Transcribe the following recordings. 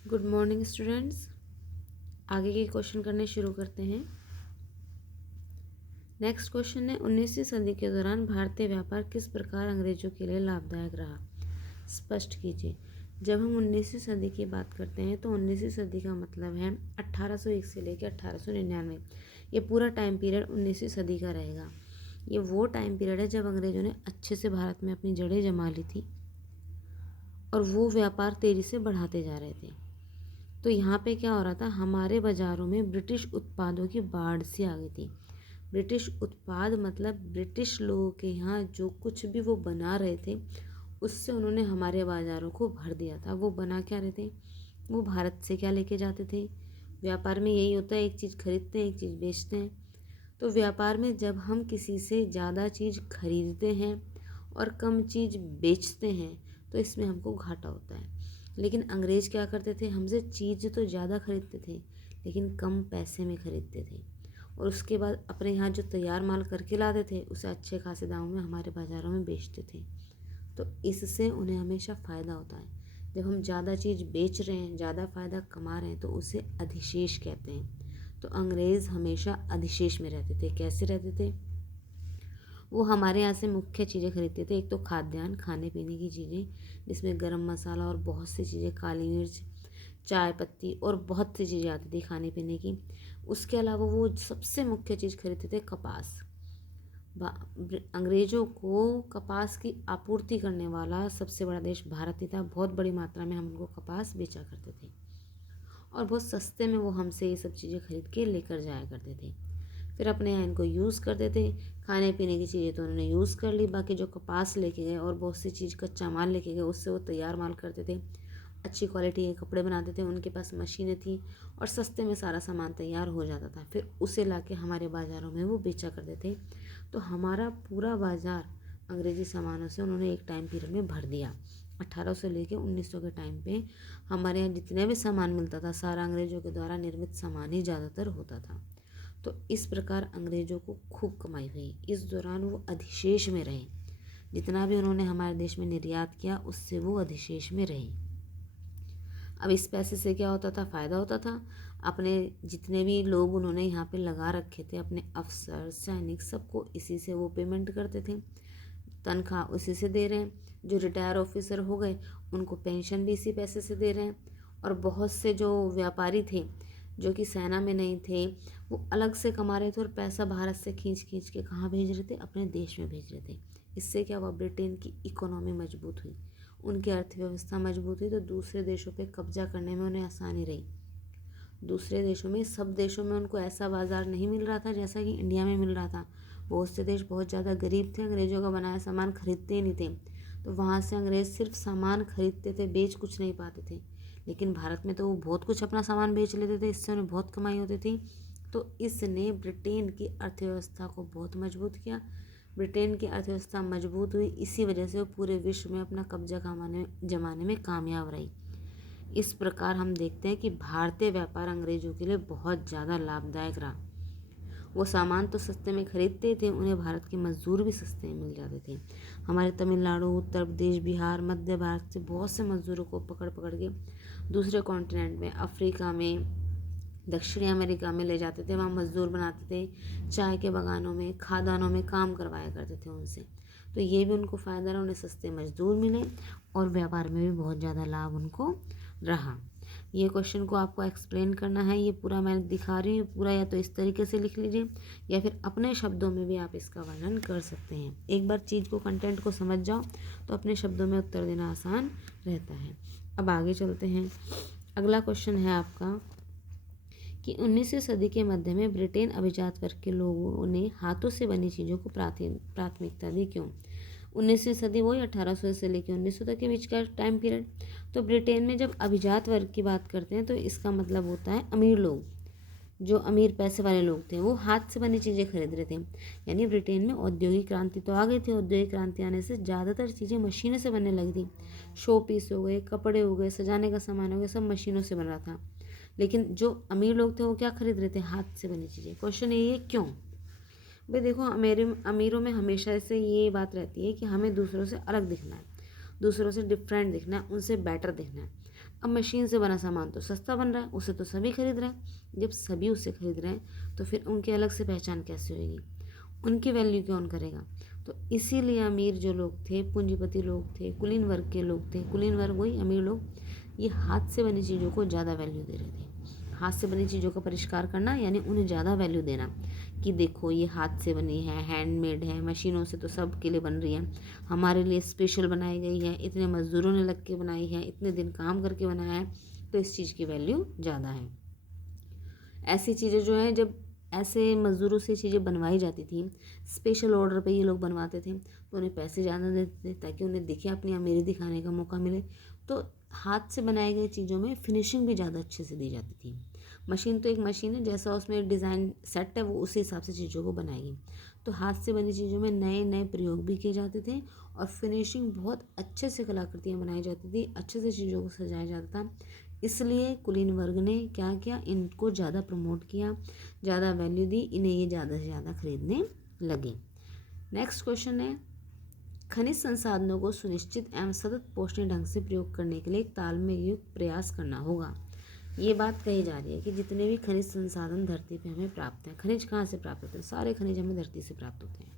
Good morning students. आगे के question करने शुरू करते हैं। नेक्स्ट क्वेश्चन है 19वीं सदी के दौरान भारतीय व्यापार किस प्रकार अंग्रेजों के लिए लाभदायक रहा, स्पष्ट कीजिए। जब हम 19वीं सदी की बात करते हैं तो 19वीं सदी का मतलब है 1801 से लेकर 1899। ये पूरा टाइम पीरियड 19वीं सदी का रहेगा। ये वो टाइम पीरियड है जब अंग्रेजों ने अच्छे से भारत में अपनी जड़ें जमा ली थी और वो व्यापार तेज़ी से बढ़ाते जा रहे थे। तो यहाँ पे क्या हो रहा था, हमारे बाज़ारों में ब्रिटिश उत्पादों की बाढ़ सी आ गई थी। ब्रिटिश उत्पाद मतलब ब्रिटिश लोगों के यहाँ जो कुछ भी वो बना रहे थे उससे उन्होंने हमारे बाज़ारों को भर दिया था। वो बना क्या रहे थे, वो भारत से क्या लेके जाते थे। व्यापार में यही होता है, एक चीज़ खरीदते हैं, एक चीज़ बेचते हैं। तो व्यापार में जब हम किसी से ज़्यादा चीज़ खरीदते हैं और कम चीज़ बेचते हैं तो इसमें हमको घाटा होता है। लेकिन अंग्रेज क्या करते थे, हमसे चीज़ तो ज़्यादा खरीदते थे लेकिन कम पैसे में खरीदते थे और उसके बाद अपने यहाँ जो तैयार माल करके लाते थे उसे अच्छे खासे दामों में हमारे बाज़ारों में बेचते थे। तो इससे उन्हें हमेशा फ़ायदा होता है। जब हम ज़्यादा चीज़ बेच रहे हैं, ज़्यादा फ़ायदा कमा रहे हैं तो उसे अधिशेष कहते हैं। तो अंग्रेज़ हमेशा अधिशेष में रहते थे। कैसे रहते थे, वो हमारे यहाँ से मुख्य चीज़ें खरीदते थे। एक तो खाद्यान्न, खाने पीने की चीज़ें जिसमें गरम मसाला और बहुत सी चीज़ें, काली मिर्च, चाय पत्ती और बहुत सी चीज़ें आती थी खाने पीने की। उसके अलावा वो सबसे मुख्य चीज़ खरीदते थे कपास। अंग्रेज़ों को कपास की आपूर्ति करने वाला सबसे बड़ा देश भारत ही था। बहुत बड़ी मात्रा में हम उनको कपास बेचा करते थे और बहुत सस्ते में वो हमसे ये सब चीज़ें खरीद के लेकर जाया करते थे। फिर अपने यहाँ इनको यूज़ करते थे। खाने पीने की चीज़ें तो उन्होंने यूज़ कर ली, बाकी जो कपास लेके गए और बहुत सी चीज़ कच्चा माल लेके गए उससे वो तैयार माल करते थे, अच्छी क्वालिटी के कपड़े बनाते थे। उनके पास मशीनें थी और सस्ते में सारा सामान तैयार हो जाता था। फिर उसे लाके हमारे बाज़ारों में वो बेचा करते थे। तो हमारा पूरा बाज़ार अंग्रेज़ी सामानों से उन्होंने एक टाइम पीरियड में भर दिया। 1800 से लेके 1900 के टाइम पे हमारे यहाँ जितने भी सामान मिलता था सारा अंग्रेज़ों के द्वारा निर्मित सामान ही ज़्यादातर होता था। तो इस प्रकार अंग्रेज़ों को खूब कमाई हुई। इस दौरान वो अधिशेष में रहे। जितना भी उन्होंने हमारे देश में निर्यात किया उससे वो अधिशेष में रहे। अब इस पैसे से क्या होता था, फ़ायदा होता था। अपने जितने भी लोग उन्होंने यहाँ पे लगा रखे थे, अपने अफसर, सैनिक, सबको इसी से वो पेमेंट करते थे। तनख्वाह उसी से दे रहे हैं। जो रिटायर ऑफिसर हो गए उनको पेंशन भी इसी पैसे से दे रहे हैं। और बहुत से जो व्यापारी थे जो कि सेना में नहीं थे वो अलग से कमा रहे थे और पैसा भारत से खींच खींच के कहाँ भेज रहे थे, अपने देश में भेज रहे थे। इससे क्या हुआ, ब्रिटेन की इकोनॉमी मजबूत हुई, उनकी अर्थव्यवस्था मजबूत हुई। तो दूसरे देशों पे कब्जा करने में उन्हें आसानी रही। दूसरे देशों में, सब देशों में उनको ऐसा बाज़ार नहीं मिल रहा था जैसा कि इंडिया में मिल रहा था। बहुत से देश बहुत ज़्यादा गरीब थे, अंग्रेज़ों का बनाया सामान खरीदते ही नहीं थे। तो वहाँ से अंग्रेज़ सिर्फ सामान खरीदते थे, बेच कुछ नहीं पाते थे। लेकिन भारत में तो वो बहुत कुछ अपना सामान बेच लेते थे, इससे उन्हें बहुत कमाई होती थी। तो इसने ब्रिटेन की अर्थव्यवस्था को बहुत मजबूत किया। ब्रिटेन की अर्थव्यवस्था मजबूत हुई, इसी वजह से वो पूरे विश्व में अपना कब्जा जमाने में कामयाब रही। इस प्रकार हम देखते हैं कि भारतीय व्यापार अंग्रेजों के लिए बहुत ज़्यादा लाभदायक रहा। वो सामान तो सस्ते में खरीदते थे, उन्हें भारत के मजदूर भी सस्ते में मिल जाते थे। हमारे तमिलनाडु, उत्तर प्रदेश, बिहार, मध्य भारत से बहुत से मजदूरों को पकड़ पकड़ के दूसरे कॉन्टिनेंट में, अफ्रीका में, दक्षिणी अमेरिका में ले जाते थे। वहाँ मजदूर बनाते थे, चाय के बागानों में, खादानों में काम करवाया करते थे उनसे। तो ये भी उनको फ़ायदा रहा, उन्हें सस्ते मजदूर मिले और व्यापार में भी बहुत ज़्यादा लाभ उनको रहा। ये क्वेश्चन को आपको एक्सप्लेन करना है, ये पूरा मैं दिखा रही हूँ पूरा, या तो इस तरीके से लिख लीजिए या फिर अपने शब्दों में भी आप इसका वर्णन कर सकते हैं। एक बार चीज़ को, कंटेंट को समझ जाओ तो अपने शब्दों में उत्तर देना आसान रहता है। अब आगे चलते हैं। अगला क्वेश्चन है आपका कि 19वीं सदी के मध्य में ब्रिटेन अभिजात वर्ग के लोगों ने हाथों से बनी चीज़ों को प्राथमिकता दी, क्यों? 19वीं सदी वही 1800 से लेकर 1900 तक के बीच का टाइम पीरियड। तो ब्रिटेन में जब अभिजात वर्ग की बात करते हैं तो इसका मतलब होता है अमीर लोग। जो अमीर पैसे वाले लोग थे वो हाथ से बनी चीज़ें खरीद रहे थे। यानी ब्रिटेन में औद्योगिक क्रांति तो आ गई थी। औद्योगिक क्रांति आने से ज़्यादातर चीज़ें मशीनों से बनने लगी थी। शो पीस हो गए, कपड़े हो गए, सजाने का सामान हो गया, सब मशीनों से बन रहा था। लेकिन जो अमीर लोग थे वो क्या खरीद रहे थे, हाथ से बनी चीज़ें। क्वेश्चन ये है क्यों? भाई देखो, अमीरों में हमेशा से ये बात रहती है कि हमें दूसरों से अलग दिखना है, दूसरों से डिफरेंट दिखना है, उनसे बेटर दिखना है। अब मशीन से बना सामान तो सस्ता बन रहा है, उसे तो सभी खरीद रहे हैं। जब सभी उसे खरीद रहे हैं तो फिर उनकी अलग से पहचान कैसे होगी, उनकी वैल्यू कौन करेगा। तो इसीलिए अमीर जो लोग थे, पूंजीपति लोग थे, कुलीन वर्ग के लोग थे, कुलीन वर्ग वही अमीर लोग, ये हाथ से बनी चीज़ों को ज़्यादा वैल्यू दे रहे थे। हाथ से बनी चीज़ों का परिष्कार करना यानी उन्हें ज़्यादा वैल्यू देना कि देखो ये हाथ से बनी है, हैंडमेड है, मशीनों से तो सब के लिए बन रही है, हमारे लिए स्पेशल बनाई गई है, इतने मज़दूरों ने लग के बनाई है, इतने दिन काम करके बनाया है, तो इस चीज़ की वैल्यू ज़्यादा है। ऐसी चीज़ें जो हैं, जब ऐसे मज़दूरों से चीज़ें बनवाई जाती थी, स्पेशल ऑर्डर पे ये लोग बनवाते थे, तो उन्हें पैसे ज़्यादा देते थे ताकि उन्हें दिखे, अपनी अमीरी दिखाने का मौका मिले। तो हाथ से बनाई गई चीज़ों में फिनिशिंग भी ज़्यादा अच्छे से दी जाती थी। मशीन तो एक मशीन है, जैसा उसमें डिज़ाइन सेट है वो उसी हिसाब से चीज़ों को बनाएगी। तो हाथ से बनी चीज़ों में नए नए प्रयोग भी किए जाते थे और फिनिशिंग बहुत अच्छे से कलाकृतियाँ बनाई जाती थी, अच्छे से चीज़ों को सजाया जाता था। इसलिए कुलीन वर्ग ने क्या किया, इनको ज़्यादा प्रमोट किया, ज़्यादा वैल्यू दी, इन्हें ये ज़्यादा से ज़्यादा खरीदने लगे। नेक्स्ट क्वेश्चन है, खनिज संसाधनों को सुनिश्चित एवं सतत पोषणीय ढंग से प्रयोग करने के लिए एक तालमेल युक्त प्रयास करना होगा। ये बात कही जा रही है कि जितने भी खनिज संसाधन धरती पे हमें प्राप्त हैं, खनिज कहाँ से प्राप्त होते हैं, सारे खनिज हमें धरती से प्राप्त होते हैं।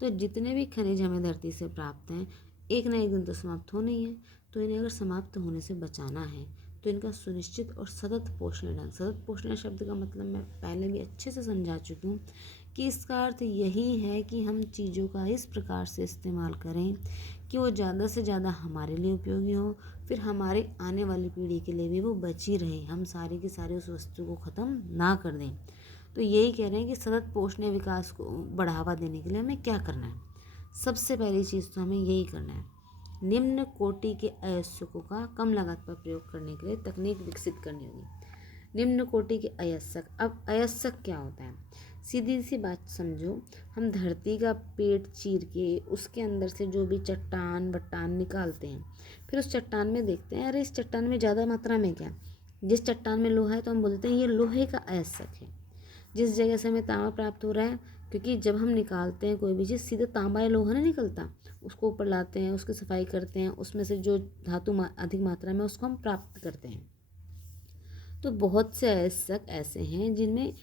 तो जितने भी खनिज हमें धरती से प्राप्त हैं, एक ना एक दिन तो समाप्त होने ही है। तो इन्हें अगर समाप्त होने से बचाना है तो इनका सुनिश्चित और सतत पोषण ढंग, सतत पोषण शब्द का मतलब मैं पहले भी अच्छे से समझा चुकी हूँ कि इसका अर्थ यही है कि हम चीज़ों का इस प्रकार से इस्तेमाल करें कि वो ज़्यादा से ज़्यादा हमारे लिए उपयोगी हो, फिर हमारे आने वाली पीढ़ी के लिए भी वो बची रहे, हम सारी की सारी उस वस्तु को ख़त्म ना कर दें। तो यही कह रहे हैं कि सतत पोषणीय विकास को बढ़ावा देने के लिए हमें क्या करना है। सबसे पहली चीज़ तो हमें यही करना है, निम्न कोटि के अयस्कों का कम लागत पर प्रयोग करने के लिए तकनीक विकसित करनी होगी। निम्न कोटि के अयस्क, अब अयस्क क्या होता है, सीधी सी बात समझो, हम धरती का पेट चीर के उसके अंदर से जो भी चट्टान वट्टान निकालते हैं, फिर उस चट्टान में देखते हैं अरे इस चट्टान में ज़्यादा मात्रा में क्या, जिस चट्टान में लोहा है तो हम बोलते हैं ये लोहे का अयस्क है। जिस जगह से हमें तांबा प्राप्त हो रहा है, क्योंकि जब हम निकालते हैं कोई भी चीज़ सीधे तांबा या लोहा नहीं निकलता, उसको ऊपर लाते हैं, उसकी सफाई करते हैं, उसमें से जो धातु अधिक मात्रा में उसको हम प्राप्त करते हैं। तो बहुत से अयस्क ऐसे हैं जिनमें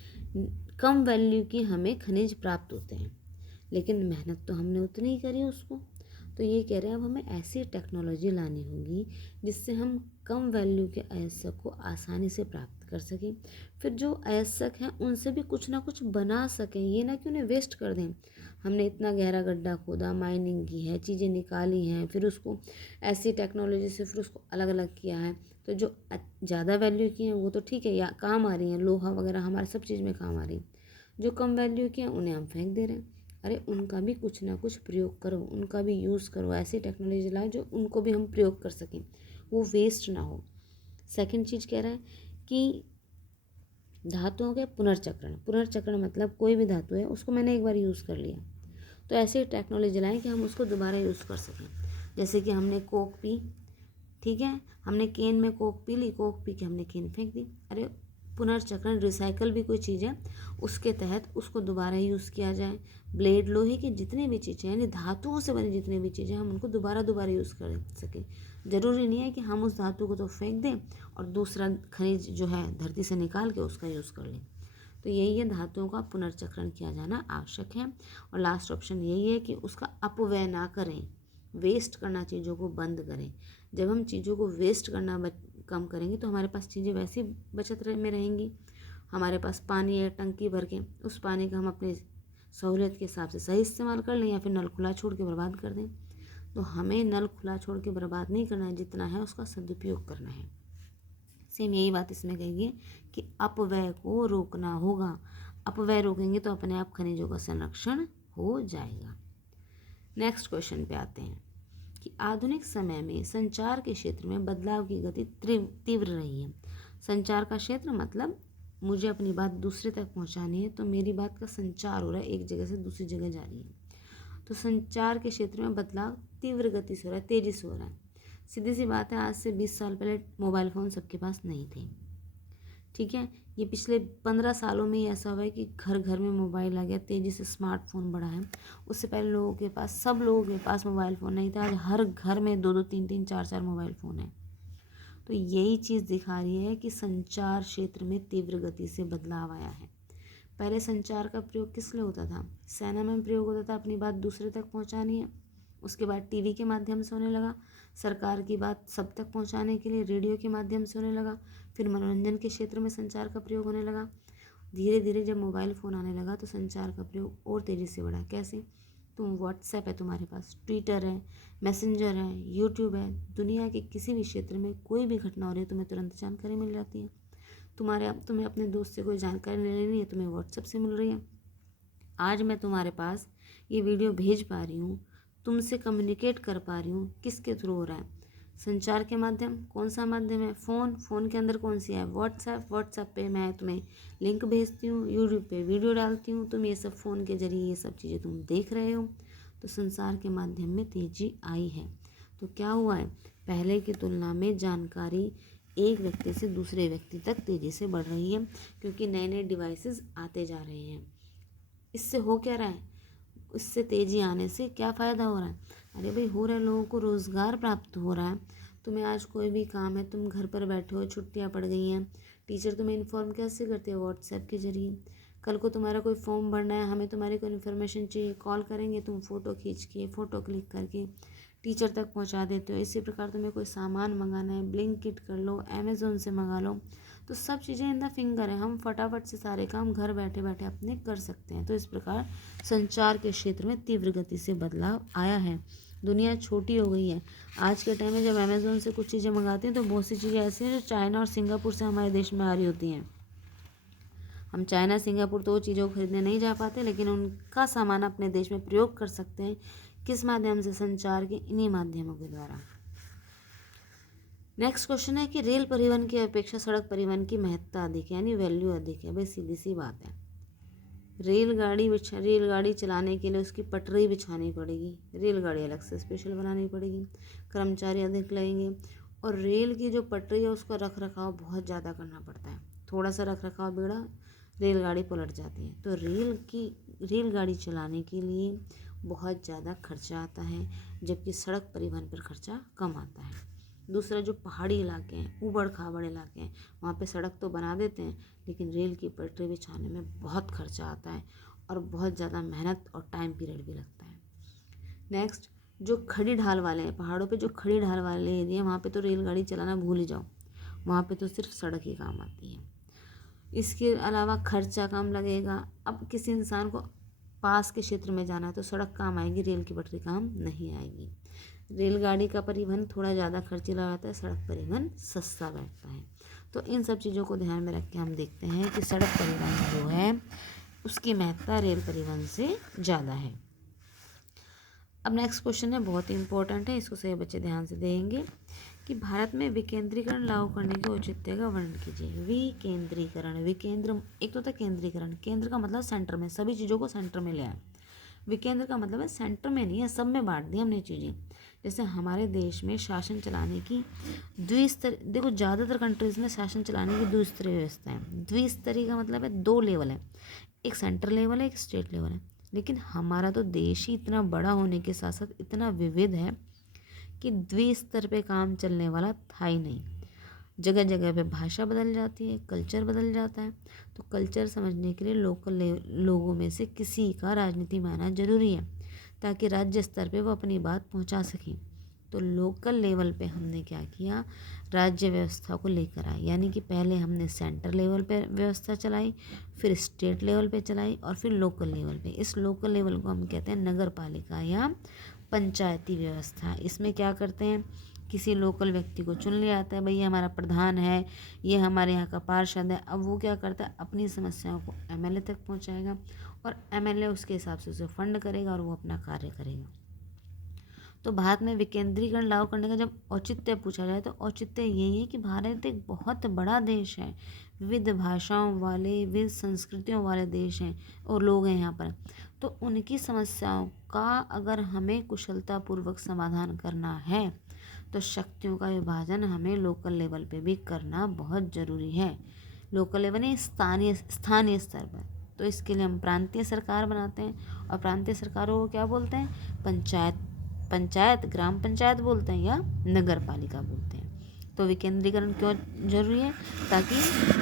कम वैल्यू की हमें खनिज प्राप्त होते हैं, लेकिन मेहनत तो हमने उतनी ही करी उसको। तो ये कह रहे हैं अब हमें ऐसी टेक्नोलॉजी लानी होगी जिससे हम कम वैल्यू के अयस्क को आसानी से प्राप्त कर सकें, फिर जो अयस्क हैं उनसे भी कुछ ना कुछ बना सकें, ये ना कि उन्हें वेस्ट कर दें। हमने इतना गहरा गड्ढा खोदा, माइनिंग की है, चीज़ें निकाली हैं, फिर उसको ऐसी टेक्नोलॉजी से फिर उसको अलग अलग किया है, तो जो ज़्यादा वैल्यू की हैं वो तो ठीक है, या काम आ रही हैं, लोहा वगैरह हमारे सब चीज़ में काम आ रही है। जो कम वैल्यू की हैं उन्हें हम फेंक दे रहे हैं। अरे उनका भी कुछ ना कुछ प्रयोग करो, उनका भी यूज़ करो, ऐसी टेक्नोलॉजी लाओ जो उनको भी हम प्रयोग कर सकें, वो वेस्ट ना हो। सेकंड चीज़ कह रहा है कि धातुओं के पुनर्चक्रण, पुनर्चक्रण मतलब कोई भी धातु है उसको मैंने एक बार यूज़ कर लिया, तो ऐसी टेक्नोलॉजी लाएं कि हम उसको दोबारा यूज़ कर सकें। जैसे कि हमने कोक पी, ठीक है, हमने केन में कोक पी ली, कोक पी के हमने केन फेंक दी, अरे पुनर्चक्रण, रिसाइकल भी कोई चीज़ है, उसके तहत उसको दोबारा यूज़ किया जाए। ब्लेड, लोहे की जितनी भी चीज़ें यानी धातुओं से बनी जितनी भी चीज़ें, हम उनको दोबारा दोबारा यूज़ कर सकें। ज़रूरी नहीं है कि हम उस धातु को तो फेंक दें और दूसरा खनिज जो है धरती से निकाल के उसका यूज़ कर लें। तो यही है, धातुओं का पुनर्चक्रण किया जाना आवश्यक है। और लास्ट ऑप्शन यही है कि उसका अपव्यय ना करें, वेस्ट करना चीज़ों को बंद करें। जब हम चीज़ों को वेस्ट करना कम करेंगे तो हमारे पास चीज़ें वैसी बचत में रहेंगी। हमारे पास पानी है टंकी भर के, उस पानी का हम अपनी सहूलियत के हिसाब से सही इस्तेमाल कर लें या फिर नल खुला छोड़ के बर्बाद कर दें। तो हमें नल खुला छोड़ के बर्बाद नहीं करना है, जितना है उसका सदुपयोग करना है। सेम यही बात इसमें कही है कि अपव्यय को रोकना होगा, अपव्यय रोकेंगे तो अपने आप खनिजों का संरक्षण हो जाएगा। नेक्स्ट क्वेश्चन पे आते हैं कि आधुनिक समय में संचार के क्षेत्र में बदलाव की गति तीव्र रही है। संचार का क्षेत्र मतलब मुझे अपनी बात दूसरे तक पहुंचानी है, तो मेरी बात का संचार हो रहा है, एक जगह से दूसरी जगह जा रही है। तो संचार के क्षेत्र में बदलाव तीव्र गति से हो रहा है, तेज़ी से हो रहा है। सीधी सी बात है, आज से 20 साल पहले मोबाइल फ़ोन सबके पास नहीं थे, ठीक है। ये पिछले 15 सालों में ही ऐसा हुआ है कि घर घर में मोबाइल आ गया, तेज़ी से स्मार्टफोन बढ़ा है। उससे पहले लोगों के पास, सब लोगों के पास मोबाइल फ़ोन नहीं था, आज हर घर में 2-2 3-3 4-4 मोबाइल फ़ोन है। तो यही चीज़ दिखा रही है कि संचार क्षेत्र में तीव्र गति से बदलाव आया है। पहले संचार का प्रयोग किस लिए होता था? सेना में प्रयोग होता था, अपनी बात दूसरे तक पहुंचानी है। उसके बाद टीवी के माध्यम से होने लगा, सरकार की बात सब तक पहुंचाने के लिए रेडियो के माध्यम से होने लगा। फिर मनोरंजन के क्षेत्र में संचार का प्रयोग होने लगा। धीरे धीरे जब मोबाइल फ़ोन आने लगा तो संचार का प्रयोग और तेज़ी से बढ़ा। कैसे? तुम व्हाट्सएप है, तुम्हारे पास ट्विटर है, मैसेंजर है, यूट्यूब है, दुनिया के किसी भी क्षेत्र में कोई भी घटना हो रही है तुम्हें तुरंत जानकारी मिल जाती है। तुम्हें अपने दोस्त से कोई जानकारी लेनी है, तुम्हें व्हाट्सएप से मिल रही है। आज मैं तुम्हारे पास ये वीडियो भेज पा रही हूँ, तुमसे कम्युनिकेट कर पा रही हूँ, किसके थ्रू हो रहा है? संचार के माध्यम। कौन सा माध्यम है? फ़ोन के अंदर कौन सी है? व्हाट्सएप पे मैं तुम्हें लिंक भेजती हूँ, यूट्यूब पे वीडियो डालती हूँ, तुम ये सब फ़ोन के जरिए ये सब चीज़ें तुम देख रहे हो। तो संसार के माध्यम में तेज़ी आई है। तो क्या हुआ है? पहले की तुलना में जानकारी एक व्यक्ति से दूसरे व्यक्ति तक तेज़ी से बढ़ रही है, क्योंकि नए नए डिवाइसेस आते जा रहे हैं। इससे हो क्या रहा है? इससे तेज़ी आने से क्या फ़ायदा हो रहा है? अरे भाई, हो रहा है, लोगों को रोज़गार प्राप्त हो रहा है। तुम्हें आज कोई भी काम है, तुम घर पर बैठे हो, छुट्टियां पड़ गई हैं, टीचर तुम्हें इन्फॉर्म कैसे करते हैं? व्हाट्सएप के जरिए। कल को तुम्हारा कोई फॉर्म भरना है, हमें तुम्हारी कोई इन्फॉर्मेशन चाहिए, कॉल करेंगे, तुम फ़ोटो खींच के, फ़ोटो क्लिक करके टीचर तक पहुंचा देते हो। इसी प्रकार तुम्हें कोई सामान मंगाना है, ब्लिंकिट कर लो, अमेज़ोन से मंगा लो। तो सब चीज़ें इन द फिंगर है, हम फटाफट से सारे काम घर बैठे बैठे अपने कर सकते हैं। तो इस प्रकार संचार के क्षेत्र में तीव्र गति से बदलाव आया है। दुनिया छोटी हो गई है। आज के टाइम में जब अमेज़ोन से कुछ चीज़ें मंगाते हैं तो बहुत सी चीज़ें ऐसी हैं जो चाइना और सिंगापुर से हमारे देश में आ रही होती हैं। हम चाइना सिंगापुर तो वो चीज़ों को खरीदने नहीं जा पाते, लेकिन उनका सामान अपने देश में प्रयोग कर सकते हैं। किस माध्यम से? संचार के इन्हीं माध्यमों के द्वारा। नेक्स्ट क्वेश्चन है कि रेल परिवहन की अपेक्षा सड़क परिवहन की महत्ता अधिक है, यानी वैल्यू अधिक है। भाई सीधी सी बात है। रेलगाड़ी चलाने के लिए उसकी पटरी बिछानी पड़ेगी, रेलगाड़ी अलग से स्पेशल बनानी पड़ेगी, कर्मचारी अधिक लगेंगे, और रेल की जो पटरी है उसका रख रखाव बहुत ज़्यादा करना पड़ता है। थोड़ा सा रख रखाव बिगड़ा, रेलगाड़ी पलट जाती है। तो रेलगाड़ी चलाने के लिए बहुत ज़्यादा खर्चा आता है, जबकि सड़क परिवहन पर खर्चा कम आता है। दूसरा, जो पहाड़ी इलाके हैं, ऊबड़ खाबड़ इलाके हैं, वहाँ पे सड़क तो बना देते हैं, लेकिन रेल की पटरी बिछाने में बहुत खर्चा आता है और बहुत ज़्यादा मेहनत और टाइम पीरियड भी लगता है। नेक्स्ट, जो खड़ी ढाल वाले हैं, पहाड़ों पे जो खड़ी ढाल वाले एरिया, वहाँ पे तो रेलगाड़ी चलाना भूल ही जाओ, वहाँ पे तो सिर्फ सड़क ही काम आती है। इसके अलावा खर्चा कम लगेगा। अब किसी इंसान को पास के क्षेत्र में जाना है तो सड़क काम आएगी, रेल की पटरी काम नहीं आएगी। रेलगाड़ी का परिवहन थोड़ा ज़्यादा खर्चीला रहता है, सड़क परिवहन सस्ता बैठता है। तो इन सब चीज़ों को ध्यान में रख के हम देखते हैं कि सड़क परिवहन जो है उसकी महत्ता रेल परिवहन से ज़्यादा है। अब नेक्स्ट क्वेश्चन है, बहुत ही इंपॉर्टेंट है, इसको सही बच्चे ध्यान से देंगे कि भारत में विकेंद्रीकरण लागू करने के औचित्य का वर्णन कीजिए। विकेंद्र एक तो था केंद्रीकरण, केंद्र का मतलब सेंटर में, सभी चीज़ों को सेंटर में ले आए। विकेंद्र का मतलब है सेंटर में नहीं है, सब में बांट दी हमने चीज़ें। जैसे हमारे देश में शासन चलाने की देखो ज़्यादातर कंट्रीज़ में शासन चलाने की द्विस्तरीय व्यवस्था है। द्विस्तरीय का मतलब है 2 लेवल है, एक सेंट्रल लेवल है, एक स्टेट लेवल है। लेकिन हमारा तो देश ही इतना बड़ा होने के साथ साथ इतना विविध है कि द्विस्तर पे काम चलने वाला था ही नहीं। जगह जगह पे भाषा बदल जाती है, कल्चर बदल जाता है। तो कल्चर समझने के लिए लोगों में से किसी का राजनीति में आना जरूरी है, ताकि राज्य स्तर पे वो अपनी बात पहुंचा सकें। तो लोकल लेवल पे हमने क्या किया, राज्य व्यवस्था को लेकर आए, यानी कि पहले हमने सेंटर लेवल पे व्यवस्था चलाई, फिर स्टेट लेवल पे चलाई, और फिर लोकल लेवल पे। इस लोकल लेवल को हम कहते हैं नगर पालिका या पंचायती व्यवस्था। इसमें क्या करते हैं, किसी लोकल व्यक्ति को चुन लिया जाता है, भाई ये हमारा प्रधान है, ये हमारे यहाँ का पार्षद है। अब वो क्या करता है, अपनी समस्याओं को एमएलए तक पहुँचाएगा, और एमएलए उसके हिसाब से उसे फंड करेगा और वो अपना कार्य करेगा। तो भारत में विकेंद्रीकरण लागू करने का जब औचित्य पूछा जाए तो औचित्य यही है कि भारत एक बहुत बड़ा देश है, विविध भाषाओं वाले, विविध संस्कृतियों वाले देश हैं और लोग हैं यहाँ पर। तो उनकी समस्याओं का अगर हमें कुशलतापूर्वक समाधान करना है तो शक्तियों का विभाजन हमें लोकल लेवल पे भी करना बहुत ज़रूरी है। लोकल लेवल नहीं, स्थानीय स्तर पर। तो इसके लिए हम प्रांतीय सरकार बनाते हैं, और प्रांतीय सरकारों को क्या बोलते हैं, पंचायत, ग्राम पंचायत बोलते हैं या नगर पालिका बोलते हैं। तो विकेंद्रीकरण क्यों जरूरी है? ताकि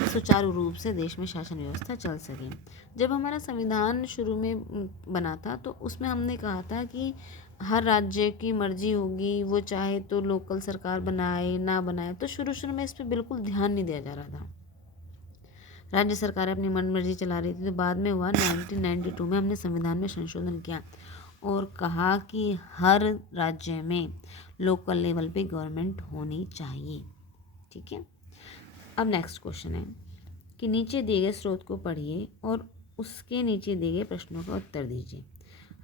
सुचारू रूप से देश में शासन व्यवस्था चल सके। जब हमारा संविधान शुरू में बना था तो उसमें हमने कहा था कि हर राज्य की मर्जी होगी, वो चाहे तो लोकल सरकार बनाए ना बनाए। तो शुरू में इस पर बिल्कुल ध्यान नहीं दिया जा रहा था, राज्य सरकारें अपनी मन मर्जी चला रही थी। तो बाद में हुआ 1992 में हमने संविधान में संशोधन किया और कहा कि हर राज्य में लोकल लेवल पे गवर्नमेंट होनी चाहिए। ठीक है, अब नेक्स्ट क्वेश्चन है कि नीचे दिए गए स्रोत को पढ़िए और उसके नीचे दिए गए प्रश्नों का उत्तर दीजिए।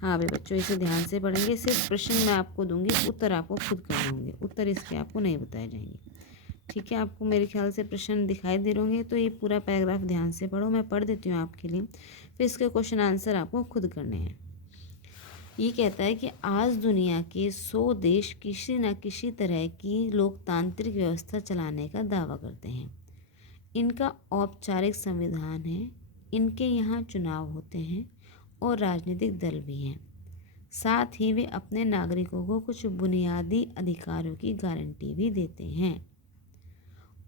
हाँ भाई बच्चों, इसे ध्यान से पढ़ेंगे। सिर्फ प्रश्न मैं आपको दूंगी, उत्तर आपको खुद करने होंगे। उत्तर इसके आपको नहीं बताए जाएंगे। ठीक है, आपको मेरे ख्याल से प्रश्न दिखाई दे रहे होंगे, तो ये पूरा पैराग्राफ ध्यान से पढ़ो। मैं पढ़ देती हूँ आपके लिए, फिर इसके क्वेश्चन आंसर आपको खुद करने हैं। ये कहता है कि आज दुनिया के 100 देश किसी न किसी तरह की लोकतांत्रिक व्यवस्था चलाने का दावा करते हैं। इनका औपचारिक संविधान है, इनके यहाँ चुनाव होते हैं और राजनीतिक दल भी हैं। साथ ही वे अपने नागरिकों को कुछ बुनियादी अधिकारों की गारंटी भी देते हैं।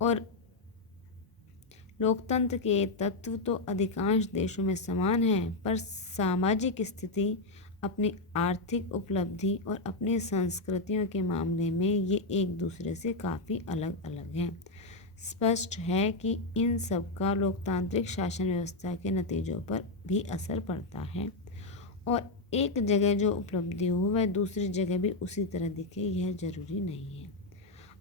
और लोकतंत्र के तत्व तो अधिकांश देशों में समान हैं, पर सामाजिक स्थिति, अपनी आर्थिक उपलब्धि और अपनी संस्कृतियों के मामले में ये एक दूसरे से काफ़ी अलग अलग हैं। स्पष्ट है कि इन सब का लोकतांत्रिक शासन व्यवस्था के नतीजों पर भी असर पड़ता है और एक जगह जो उपलब्धि हो वह दूसरी जगह भी उसी तरह दिखे, यह जरूरी नहीं है।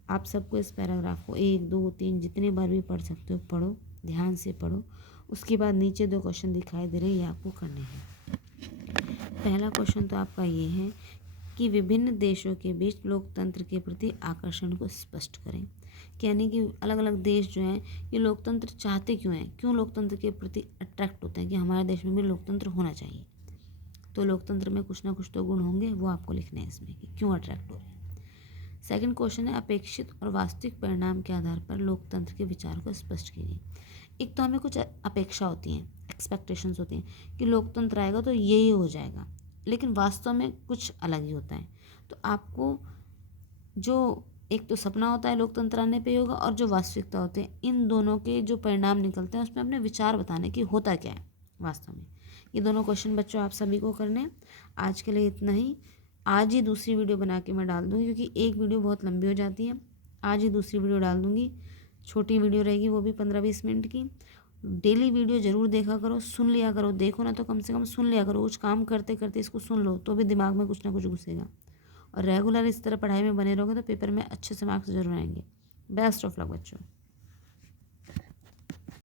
आप सबको इस पैराग्राफ को 1, 2, 3 जितनी बार भी पढ़ सकते हो पढ़ो, ध्यान से पढ़ो। उसके बाद नीचे 2 क्वेश्चन दिखाई दे रहे हैं, ये आपको करने हैं। पहला क्वेश्चन तो आपका ये है कि विभिन्न देशों के बीच लोकतंत्र के प्रति आकर्षण को स्पष्ट करें। यानी कि अलग अलग देश जो हैं ये लोकतंत्र चाहते क्यों हैं, क्यों लोकतंत्र के प्रति अट्रैक्ट होते हैं कि हमारे देश में भी लोकतंत्र होना चाहिए। तो लोकतंत्र में कुछ ना कुछ तो गुण होंगे, वो आपको लिखने हैं इसमें कि क्यों अट्रैक्ट हो रहे हैं। सेकंड क्वेश्चन है अपेक्षित और वास्तविक परिणाम के आधार पर लोकतंत्र के विचार को स्पष्ट कीजिए। एक तो हमें कुछ अपेक्षा होती हैं, एक्सपेक्टेशंस होती हैं कि लोकतंत्र आएगा तो यही हो जाएगा, लेकिन वास्तव में कुछ अलग ही होता है। तो आपको जो एक तो सपना होता है लोकतंत्र आने पे होगा और जो वास्तविकता होते हैं, इन दोनों के जो परिणाम निकलते हैं उसमें अपने विचार बताने कि होता क्या है वास्तव में। ये दोनों क्वेश्चन बच्चों आप सभी को करने हैं। आज के लिए इतना ही। आज ही दूसरी वीडियो बना के मैं डाल दूँगी, क्योंकि एक वीडियो बहुत लंबी हो जाती है। आज ही दूसरी वीडियो डाल दूँगी, छोटी वीडियो रहेगी, वो भी 15-20 मिनट की। डेली वीडियो ज़रूर देखा करो, सुन लिया करो। देखो ना तो कम से कम सुन लिया करो, कुछ काम करते करते इसको सुन लो तो भी दिमाग में कुछ ना कुछ घुसेगा। और रेगुलर इस तरह पढ़ाई में बने रहोगे तो पेपर में अच्छे से मार्क्स जरूर आएंगे। बेस्ट ऑफ लक बच्चों।